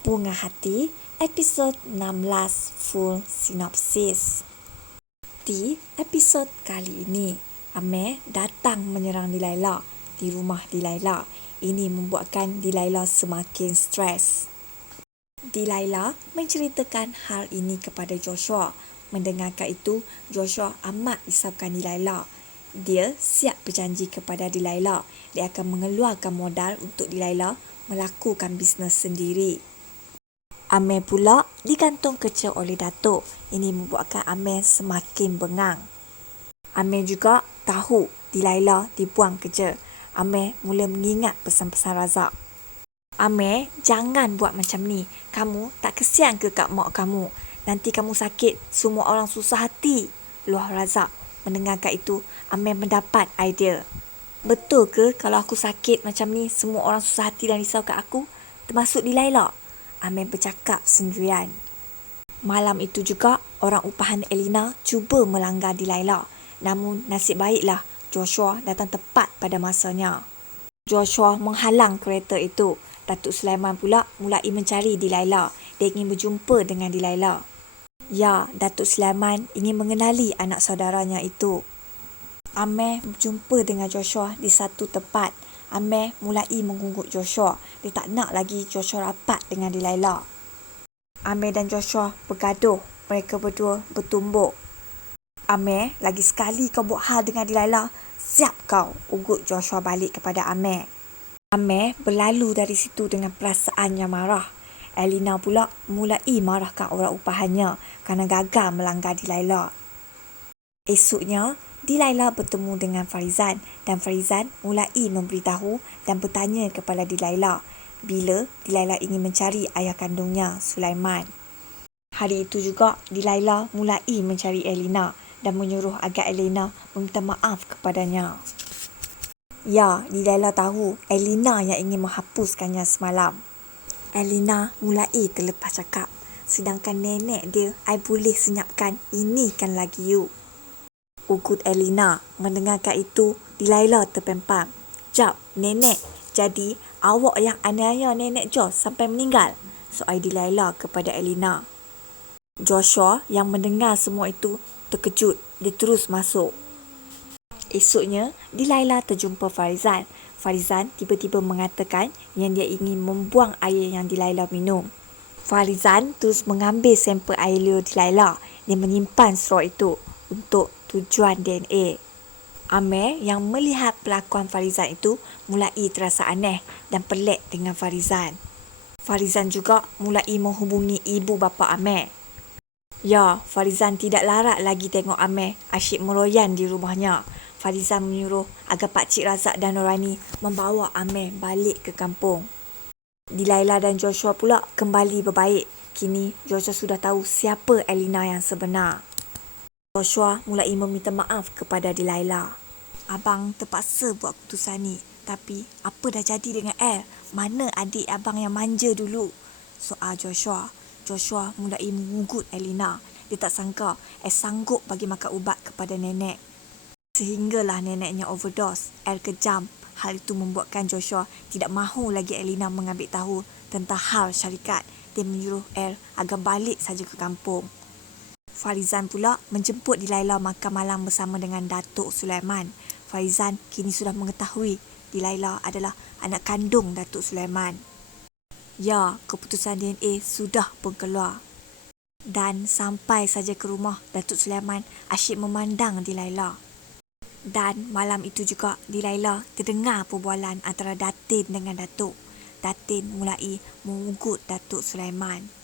Bunga Hati, episod 16 full sinopsis. Di episod kali ini, Amir datang menyerang Delilah di rumah Delilah. Ini membuatkan Delilah semakin stres. Delilah menceritakan hal ini kepada Joshua. Mendengarkan itu, Joshua amat risaukan Delilah. Dia siap berjanji kepada Delilah dia akan mengeluarkan modal untuk Delilah melakukan bisnes sendiri. Amir pula digantung kerja oleh Datuk. Ini membuatkan Amir semakin bengang. Amir juga tahu Delilah dibuang kerja. Amir mula mengingat pesan-pesan Razak. Amir, jangan buat macam ni. Kamu tak kesian ke kat mak kamu? Nanti kamu sakit, semua orang susah hati. Luah Razak. Mendengarkan itu, Amir mendapat idea. Betul ke kalau aku sakit macam ni, semua orang susah hati dan risau kat aku? Termasuk Delilah? Amir bercakap sendirian. Malam itu juga, orang upahan Elina cuba melanggar Delilah. Namun nasib baiklah Joshua datang tepat pada masanya. Joshua menghalang kereta itu. Datuk Sulaiman pula mulai mencari Delilah. Dia ingin berjumpa dengan Delilah. Ya, Datuk Sulaiman ingin mengenali anak saudaranya itu. Amir berjumpa dengan Joshua di satu tempat. Amir mulai mengunggut Joshua. Dia tak nak lagi Joshua rapat dengan Delilah. Amir dan Joshua bergaduh. Mereka berdua bertumbuk. Amir, lagi sekali kau buat hal dengan Delilah, siap kau, ugut Joshua balik kepada Amir. Amir berlalu dari situ dengan perasaan yang marah. Elina pula mulai marahkan orang upahannya kerana gagal melanggar Delilah. Esoknya, Delilah bertemu dengan Farizan dan Farizan mulai memberitahu dan bertanya kepada Delilah bila Delilah ingin mencari ayah kandungnya, Sulaiman. Hari itu juga, Delilah mulai mencari Elina dan menyuruh agar Elina meminta maaf kepadanya. Ya, Delilah tahu Elina yang ingin menghapuskannya semalam. Elina mulai terlepas cakap, sedangkan nenek dia, I boleh senyapkan, ini kan lagi you. Ugut Elina. Mendengarkan itu, Delilah terpempam. Jap, nenek. Jadi, awak yang aniaya nenek Josh sampai meninggal? Soal Delilah kepada Elina. Joshua yang mendengar semua itu terkejut. Dia terus masuk. Esoknya, Delilah terjumpa Farizan. Farizan tiba-tiba mengatakan yang dia ingin membuang air yang Delilah minum. Farizan terus mengambil sampel air liur Delilah. Dia menyimpan straw itu untuk tujuan DNA. Amir yang melihat pelakuan Farizan itu mulai terasa aneh dan pelik dengan Farizan. Farizan juga mulai menghubungi ibu bapa Amir. Ya, Farizan tidak larat lagi tengok Amir asyik meroyan di rumahnya. Farizan menyuruh agar Pakcik Razak dan Norani membawa Amir balik ke kampung. Delilah dan Joshua pula kembali berbaik. Kini Joshua sudah tahu siapa Elina yang sebenar. Joshua mulai meminta maaf kepada Delilah. Abang terpaksa buat keputusan ni. Tapi apa dah jadi dengan El? Mana adik abang yang manja dulu? Soal Joshua. Joshua mulai mengugut Elina. Dia tak sangka El sanggup bagi makan ubat kepada nenek. Sehinggalah neneknya overdose. El kejam. Hal itu membuatkan Joshua tidak mahu lagi Elina mengambil tahu tentang hal syarikat. Dia menyuruh El agar balik saja ke kampung. Farizan pula menjemput Delilah makan malam bersama dengan Datuk Sulaiman. Farizan kini sudah mengetahui Delilah adalah anak kandung Datuk Sulaiman. Ya, keputusan DNA sudah pun keluar. Dan sampai saja ke rumah, Datuk Sulaiman asyik memandang Delilah. Dan malam itu juga Delilah terdengar perbualan antara Datin dengan Datuk. Datin mulai mengugut Datuk Sulaiman.